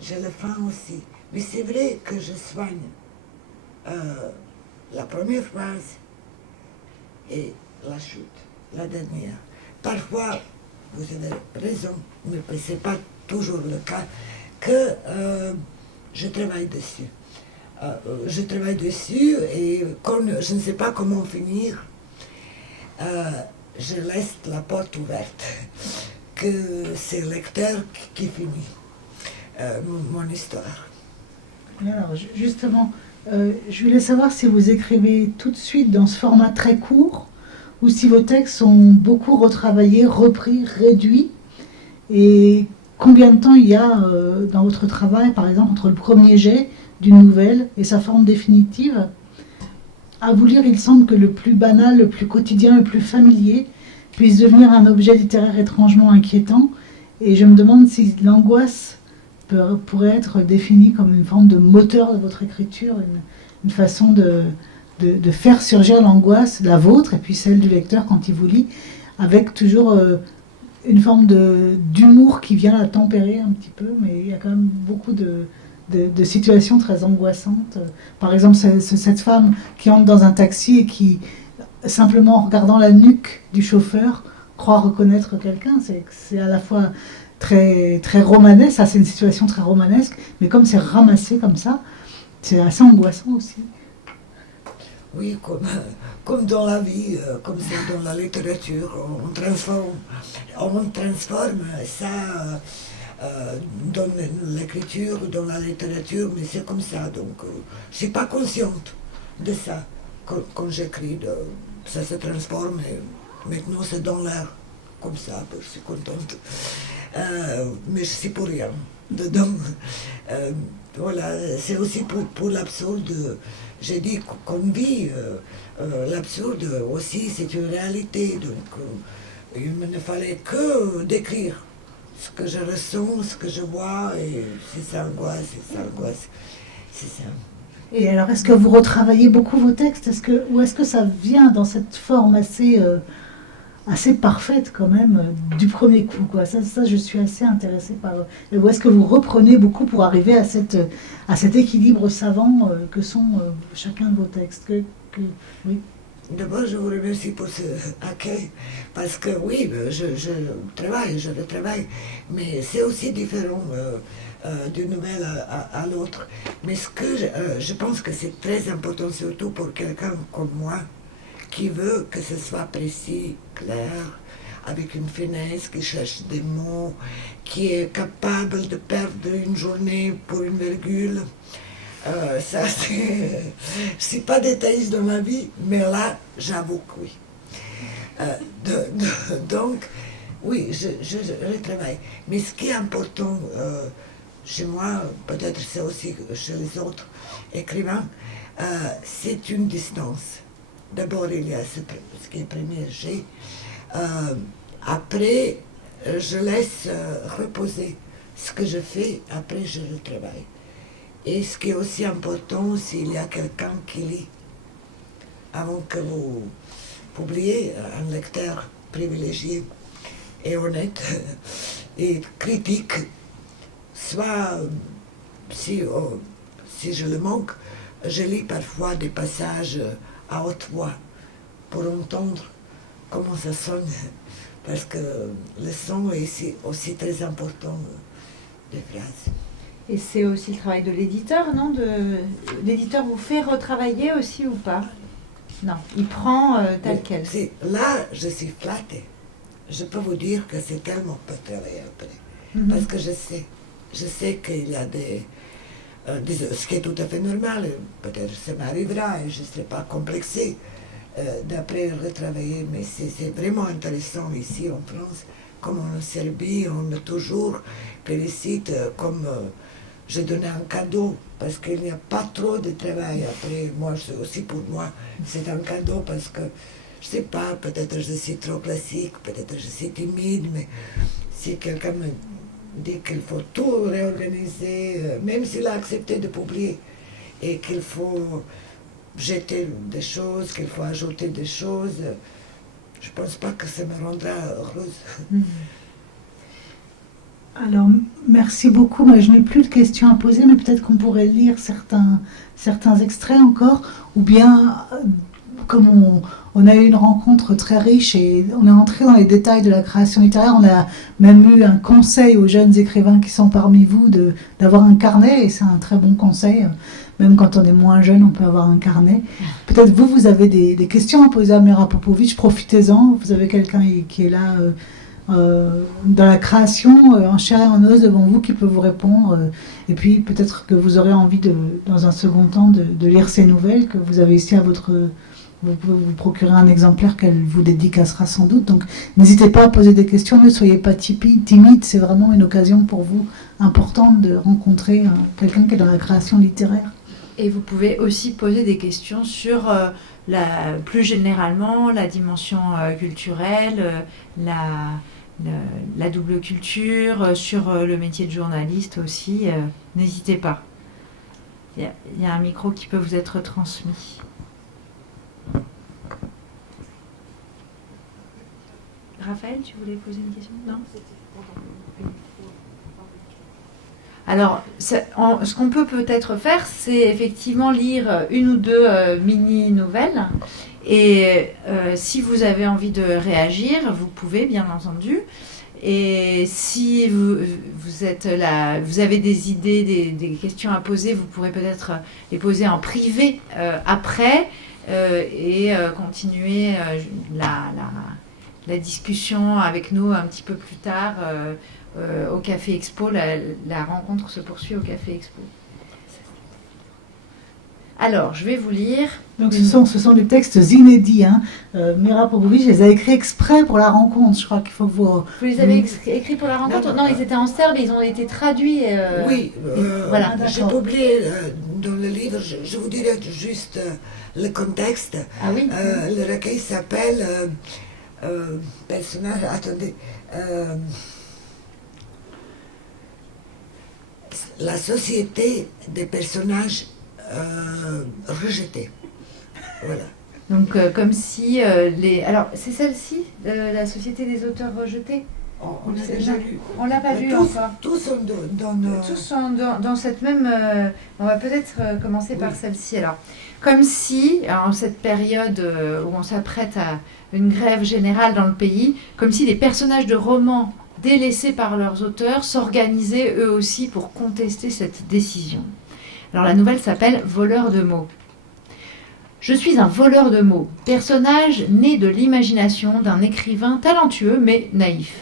J'ai la fin aussi. Mais c'est vrai que je soigne la première phrase et la chute, la dernière. Parfois, vous avez raison, mais ce n'est pas toujours le cas, que je travaille dessus. Je travaille dessus et quand je ne sais pas comment finir, je laisse la porte ouverte, que c'est le lecteur qui finit mon histoire. Alors, justement, je voulais savoir si vous écrivez tout de suite dans ce format très court ou si vos textes sont beaucoup retravaillés, repris, réduits, et combien de temps il y a dans votre travail, par exemple, entre le premier jet d'une nouvelle et sa forme définitive. À vous lire, il semble que le plus banal, le plus quotidien, le plus familier puisse devenir un objet littéraire étrangement inquiétant, et je me demande si l'angoisse pourrait être définie comme une forme de moteur de votre écriture, une façon de faire surgir l'angoisse, la vôtre et puis celle du lecteur quand il vous lit, avec toujours une forme d'humour qui vient la tempérer un petit peu, mais il y a quand même beaucoup de situations très angoissantes. Par exemple, cette femme qui entre dans un taxi et qui, simplement en regardant la nuque du chauffeur, croit reconnaître quelqu'un. C'est à la fois très, très romanesque, ça c'est une situation très romanesque, mais comme c'est ramassé comme ça, c'est assez angoissant aussi. Oui, comme dans la vie, comme c'est dans la littérature, on transforme ça dans l'écriture, dans la littérature, mais c'est comme ça. Donc, je ne suis pas consciente de ça quand j'écris. Ça se transforme et maintenant c'est dans l'air, comme ça, je suis contente. Mais je suis pour rien dedans. Voilà, c'est aussi pour l'absurde. J'ai dit qu'on vit l'absurde aussi, c'est une réalité. Donc, il ne fallait que décrire ce que je ressens, ce que je vois, et c'est ça angoisse, c'est ça. Et alors, est-ce que vous retravaillez beaucoup vos textes, ou est-ce que ça vient dans cette forme assez parfaite quand même du premier coup, quoi. Ça, je suis assez intéressée par. Et où est-ce que vous reprenez beaucoup pour arriver à cet équilibre savant que sont chacun de vos textes oui. D'abord, je vous remercie pour ce accueil, parce que oui, je retravaille, mais c'est aussi différent d'une nouvelle à l'autre. Mais ce que je pense que c'est très important, surtout pour quelqu'un comme moi, qui veut que ce soit précis, clair, avec une finesse, qui cherche des mots, qui est capable de perdre une journée pour une virgule. Ça, c'est pas détailliste dans ma vie, mais là, j'avoue que oui. Donc, oui, je travaille. Mais ce qui est important chez moi, peut-être c'est aussi chez les autres écrivains, c'est une distance. D'abord, il y a ce qui est premier jet. Après, je laisse reposer ce que je fais. Après, je le travaille. Et ce qui est aussi important, s'il y a quelqu'un qui lit, avant que vous publiez, un lecteur privilégié et honnête et critique, soit si je le manque, je lis parfois des passages à haute voix pour entendre comment ça sonne, parce que le son est aussi très important des phrases. Et c'est aussi le travail de l'éditeur, non? L'éditeur vous fait retravailler aussi ou pas? Non, il prend tel quel. Là, je suis flattée. Je peux vous dire que c'est tellement pas travailler après. Parce que je sais qu'il y a ce qui est tout à fait normal, peut-être ça m'arrivera et je ne serai pas complexée d'après retravailler, mais c'est vraiment intéressant ici en France, comme en Serbie, on me toujours félicite comme je donnais un cadeau, parce qu'il n'y a pas trop de travail après. Moi, aussi pour moi, c'est un cadeau parce que, je ne sais pas, peut-être je suis trop classique, peut-être je suis timide, mais si quelqu'un me dit qu'il faut tout réorganiser, même s'il a accepté de publier, et qu'il faut jeter des choses, qu'il faut ajouter des choses, je ne pense pas que ça me rendra heureuse. Alors, merci beaucoup. Moi, je n'ai plus de questions à poser, mais peut-être qu'on pourrait lire certains extraits encore, ou bien, comme on a eu une rencontre très riche et on est entré dans les détails de la création littéraire, on a même eu un conseil aux jeunes écrivains qui sont parmi vous d'avoir un carnet, et c'est un très bon conseil. Même quand on est moins jeune, on peut avoir un carnet. Peut-être vous avez des questions à poser à Mira Popović, profitez-en. Vous avez quelqu'un qui est là dans la création, en chair et en os devant vous, qui peut vous répondre. Et puis peut-être que vous aurez envie, dans un second temps, de lire ces nouvelles que vous avez ici à votre... Vous pouvez vous procurer un exemplaire qu'elle vous dédicacera sans doute. Donc n'hésitez pas à poser des questions, ne soyez pas timide. C'est vraiment une occasion pour vous importante de rencontrer quelqu'un qui est dans la création littéraire. Et vous pouvez aussi poser des questions sur plus généralement la dimension culturelle, la double culture, sur le métier de journaliste aussi. N'hésitez pas. Il y a un micro qui peut vous être transmis. Raphaël, tu voulais poser une question? Non? Alors, ce qu'on peut peut-être faire, c'est effectivement lire une ou deux mini-nouvelles. Et si vous avez envie de réagir, vous pouvez, bien entendu. Et si vous êtes là, vous avez des idées, des questions à poser, vous pourrez peut-être les poser en privé après et continuer la discussion avec nous un petit peu plus tard. Au Café Expo, la rencontre se poursuit au Café Expo. Alors, je vais vous lire. Donc, ce sont des textes inédits. Mira Popović les a écrits exprès pour la rencontre. Je crois qu'il faut que vous... Vous les avez écrits pour la rencontre? Non, ils étaient en serbe et ils ont été traduits. Oui, voilà. J'ai publié dans le livre, je vous dirai juste le contexte. Ah oui. Le recueil s'appelle personnage. Attendez. La société des personnages rejetés. Voilà. Donc, comme si Alors, c'est celle-ci, la société des auteurs rejetés? On l'a déjà lu. On l'a pas lu encore. Tous sont Tous sont dans cette même... on va peut-être commencer par celle-ci. Alors, comme si, en cette période où on s'apprête à une grève générale dans le pays, comme si des personnages de romans délaissés par leurs auteurs s'organisaient eux aussi pour contester cette décision. Alors la nouvelle s'appelle « Voleur de mots ». Je suis un voleur de mots, personnage né de l'imagination d'un écrivain talentueux mais naïf.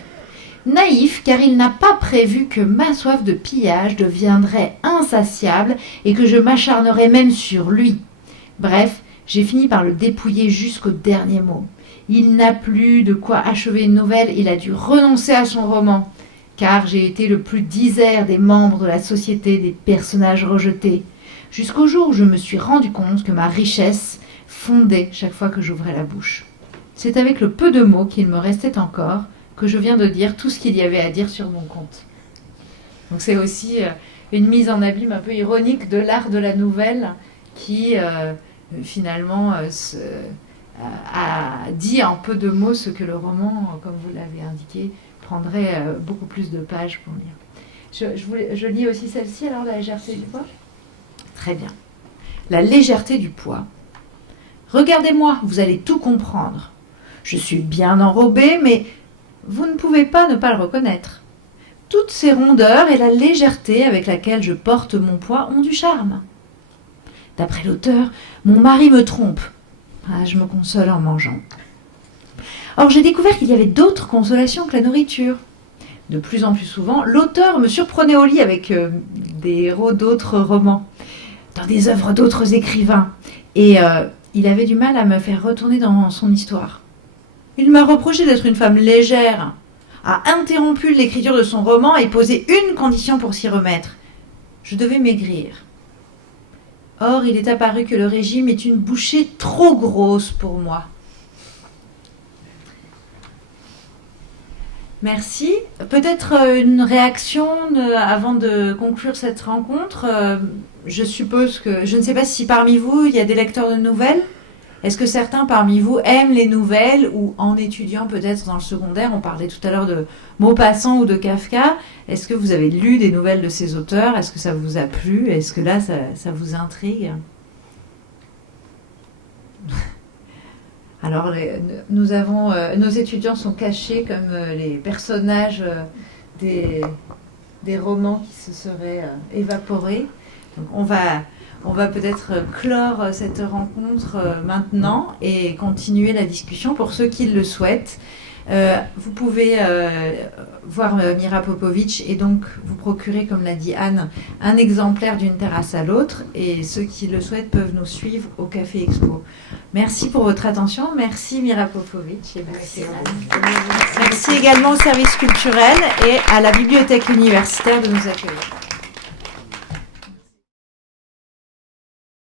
Naïf car il n'a pas prévu que ma soif de pillage deviendrait insatiable et que je m'acharnerais même sur lui. Bref, j'ai fini par le dépouiller jusqu'au dernier mot. Il n'a plus de quoi achever une nouvelle, il a dû renoncer à son roman, car j'ai été le plus disert des membres de la société des personnages rejetés, jusqu'au jour où je me suis rendu compte que ma richesse fondait chaque fois que j'ouvrais la bouche. C'est avec le peu de mots qu'il me restait encore que je viens de dire tout ce qu'il y avait à dire sur mon compte. Donc c'est aussi une mise en abîme un peu ironique de l'art de la nouvelle qui finalement a dit en peu de mots ce que le roman, comme vous l'avez indiqué, prendrait beaucoup plus de pages pour lire. Je lis aussi celle-ci, alors, la légèreté du poids. Très bien. La légèreté du poids. Regardez-moi, vous allez tout comprendre. Je suis bien enrobée, mais vous ne pouvez pas ne pas le reconnaître. Toutes ces rondeurs et la légèreté avec laquelle je porte mon poids ont du charme. D'après l'auteur, mon mari me trompe. Ah, je me console en mangeant. Or, j'ai découvert qu'il y avait d'autres consolations que la nourriture. De plus en plus souvent, l'auteur me surprenait au lit avec des héros d'autres romans, dans des œuvres d'autres écrivains. Et il avait du mal à me faire retourner dans son histoire. Il m'a reproché d'être une femme légère, a interrompu l'écriture de son roman et posé une condition pour s'y remettre. Je devais maigrir. Or, il est apparu que le régime est une bouchée trop grosse pour moi. Merci. Peut-être une réaction avant de conclure cette rencontre. Je suppose que, je ne sais pas si parmi vous, il y a des lecteurs de nouvelles. Est-ce que certains parmi vous aiment les nouvelles ou en étudiant peut-être dans le secondaire, on parlait tout à l'heure de Maupassant ou de Kafka. Est-ce que vous avez lu des nouvelles de ces auteurs? Est-ce que ça vous a plu? Est-ce que là, ça vous intrigue? Alors, nos étudiants sont cachés comme les personnages des romans qui se seraient évaporés. Donc, on va peut-être clore cette rencontre maintenant et continuer la discussion pour ceux qui le souhaitent. Vous pouvez voir Mira Popović et donc vous procurer, comme l'a dit Anne, un exemplaire d'une terrasse à l'autre, et ceux qui le souhaitent peuvent nous suivre au Café Expo. Merci pour votre attention. Merci Mira Popović et merci Anne. Merci également au service culturel et à la bibliothèque universitaire de nous accueillir.